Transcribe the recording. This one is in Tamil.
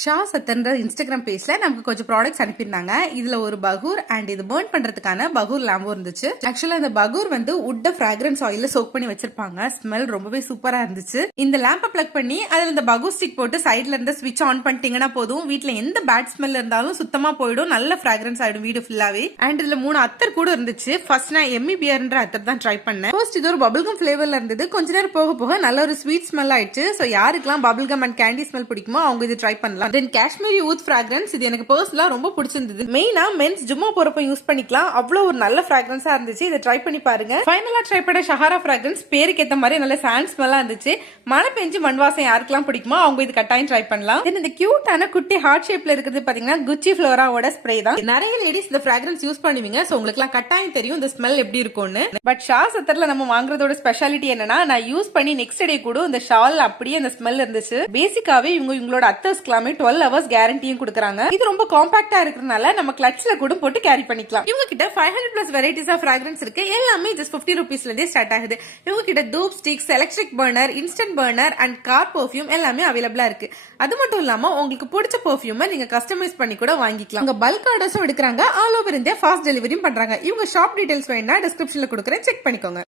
ஷா சத்தன்ற இன்ஸ்டாகிராம் பேஜில் நமக்கு கொஞ்சம் ப்ராடக்ட்ஸ் அனுப்பியிருந்தாங்க. இதில் ஒரு பகூர் அண்ட் இது பேர்ன் பண்ணுறதுக்கான பகூர் லேம்பும் இருந்துச்சு. ஆக்சுவலாக இந்த பகூர் வந்து உட்ட ஃப்ராக்ரன்ஸ் ஆயில சோக் பண்ணி வச்சிருப்பாங்க. ஸ்மெல் ரொம்பவே சூப்பராக இருந்துச்சு. இந்த லேம்பை பிளக் பண்ணி அதில் இந்த பகூர் ஸ்டிக் போட்டு சைடில் இருந்து ஸ்விட்ச் ஆன் பண்ணிட்டீங்கன்னா போதும். வீட்டில் எந்த பேட் ஸ்மெல் இருந்தாலும் சுத்தமாக போயிடும். நல்ல ஃபிராக்ரன்ஸ் ஆகிடும் வீடு ஃபுல்லாவே அண்ட் இதில் மூணு அத்தர் கூட இருந்துச்சு. ஃபர்ஸ்ட் நான் எம்மி பியர்ன்ற அத்தர் தான் ட்ரை பண்ணேன். ஃபர்ஸ்ட் இது ஒரு பபிள்கம் ஃப்ளேவரில் இருந்தது. கொஞ்ச நேரம் போக போக நல்ல ஒரு ஸ்வீட் ஸ்மெல் ஆயிடுச்சு. ஸோ யாருக்கெல்லாம் பபிள்கம் அண்ட் கேண்டி ஸ்மெல் பிடிக்குமோ அவங்க இது ட்ரை பண்ணலாம். தென் காஷ்மீரி ஊத் ஃப்ராக்ரன்ஸ் இது எனக்கு பர்சனலா ரொம்ப பிடிச்சிருந்தது. மெயினா மென்ஸ் ஜும்மா போறப்ப யூஸ் பண்ணிக்கலாம். அவ்வளோ ஒரு நல்ல ஃப்ராக்ரன்ஸா இருந்துச்சு. இதை ட்ரை பண்ணி பாருங்க. ஃபைனலா ட்ரை பண்ண ஷஹாரா ஃப்ராக்ரன்ஸ் பேருக்கு ஏத்த மாதிரி நல்ல சாண்ட் ஸ்மெல்லா இருந்துச்சு. மழை பெஞ்சு மண் வாசம் யாருக்கெல்லாம் பிடிக்குமோ அவங்க இது கட்டாயம் ட்ரை பண்ணலாம். தென் இந்த கியூட்டான குட்டி ஹார்ட் ஷேப்ல இருக்கிறது பாத்தீங்கன்னா குச்சி ஃபிளோராவோட ஸ்ப்ரே தான். நிறைய லேடிஸ் இந்த ஃப்ராக்ரன்ஸ் யூஸ் பண்ணுவீங்க. ஸோ உங்களுக்கு எல்லாம் கட்டாயம் தெரியும் இந்த ஸ்மெல் எப்படி இருக்கும்னு. பட் ஷா சத்தர்ல நம்ம வாங்குறதோட ஸ்பெஷாலிட்டி என்னன்னா நான் யூஸ் பண்ணி நெக்ஸ்ட் டே கூட இந்த ஷால் அப்படியே அந்த ஸ்மெல் இருந்துச்சு. பேசிக்காவே இவங்க இவங்களோட அத்தர்ஸ்க்கெல்லாமே டுவெல் ஹவர்ஸ் கேரண்டியும் கொடுக்குறாங்க. இது ரொம்ப காம்பாக்டா இருக்கிறதுனால நம்ம கிளட்ச்ல கூட போட்டு கேரி பண்ணிக்கலாம். இவங்க கிட்ட five hundred plus varieties of fragrance இருக்கு. எல்லாமே ஜஸ்ட் ஃபிஃப்டி ருபீஸ்ல இருந்தே ஸ்டார்ட் ஆகுது. இவங்க கிட்ட dhoop sticks electric burner instant burner and car perfume எல்லாமே அவைலபிளா இருக்கு. அது மட்டும் இல்லாம உங்களுக்கு பிடிச்ச பெர்ஃபியூமை நீங்க கஸ்டமைஸ் பண்ணி கூட வாங்கிக்கலாம். உங்க பல்க் ஆர்டர்ஸும் எடுக்கிறாங்க. ஆல் ஓவர் இந்தியா ஃபாஸ்ட் டெலிவரியும் பண்றாங்க. இவங்க ஷாப் டீடைல்ஸ் வேணா டிஸ்கிரிப்ஷன்ல கொடுக்குறேன். செக் பண்ணிக்கோங்க.